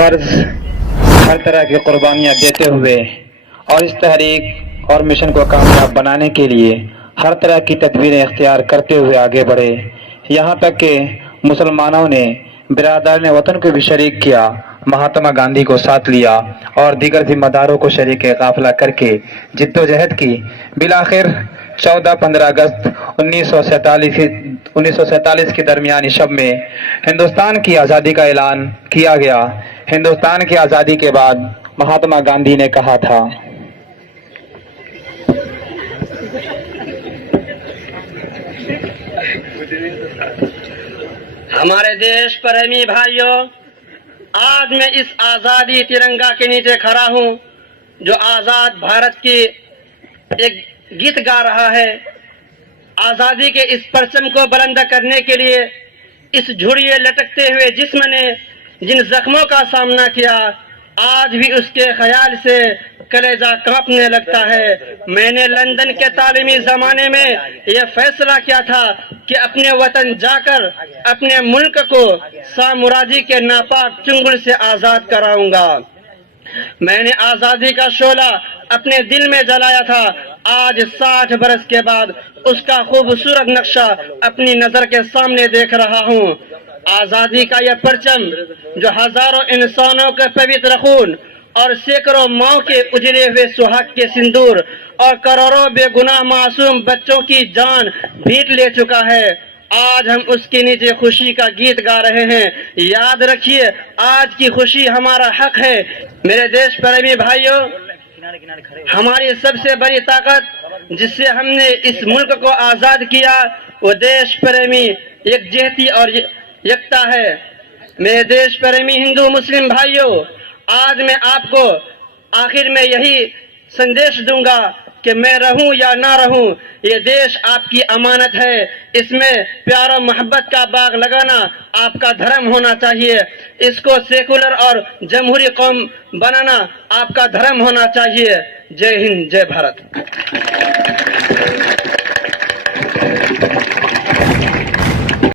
غرض ہر طرح کی قربانیاں دیتے ہوئے اور اس تحریک اور مشن کو کامیاب بنانے کے لیے ہر طرح کی تدبیریں اختیار کرتے ہوئے آگے بڑھے، یہاں تک کہ مسلمانوں نے برادران وطن کو بھی شریک کیا، مہاتما گاندھی کو ساتھ لیا اور دیگر ذمہ داروں کو شریک قافلہ کر کے جد و جہد کی۔ بالآخر 14-15 اگست 1947 کے درمیانی شب میں ہندوستان کی آزادی کا اعلان کیا گیا۔ ہندوستان کی آزادی کے بعد مہاتما گاندھی نے کہا تھا، ہمارے دیش پریمی بھائیوں، آج میں اس آزادی ترنگا کے نیچے کھڑا ہوں جو آزاد بھارت کی ایک گیت گا رہا ہے۔ آزادی کے اس پرچم کو بلند کرنے کے لیے اس جھڑیے لٹکتے ہوئے جسم نے جن زخموں کا سامنا کیا، آج بھی اس کے خیال سے کلیجہ کانپنے لگتا ہے۔ میں نے لندن کے تعلیمی زمانے میں یہ فیصلہ کیا تھا کہ اپنے وطن جا کر اپنے ملک کو سامراجی کے ناپاک چنگل سے آزاد کراؤں گا۔ میں نے آزادی کا شعلہ اپنے دل میں جلایا تھا، آج 60 برس کے بعد اس کا خوبصورت نقشہ اپنی نظر کے سامنے دیکھ رہا ہوں۔ آزادی کا یہ پرچم جو ہزاروں انسانوں کے پوتر خون اور سینکڑوں ماؤں کے اجڑے ہوئے سہاگ کے سندور اور کروڑوں بے گناہ معصوم بچوں کی جان بھیٹ لے چکا ہے، آج ہم اس کے نیچے خوشی کا گیت گا رہے ہیں۔ یاد رکھیے، آج کی خوشی ہمارا حق ہے۔ میرے دیش پریمی بھائیوں، ہماری سب سے بڑی طاقت جس سے ہم نے اس ملک کو آزاد کیا وہ دیش پریمی یکجہتی اور یکتا ہے۔ میرے دیش پریمی ہندو مسلم بھائیوں، آج میں آپ کو آخر میں یہی سندیش دوں گا کہ میں رہوں یا نہ رہوں، یہ دیش آپ کی امانت ہے، اس میں پیار و محبت کا باغ لگانا آپ کا دھرم ہونا چاہیے، اس کو سیکولر اور جمہوری قوم بنانا آپ کا دھرم ہونا چاہیے۔ جے ہند، جے بھارت۔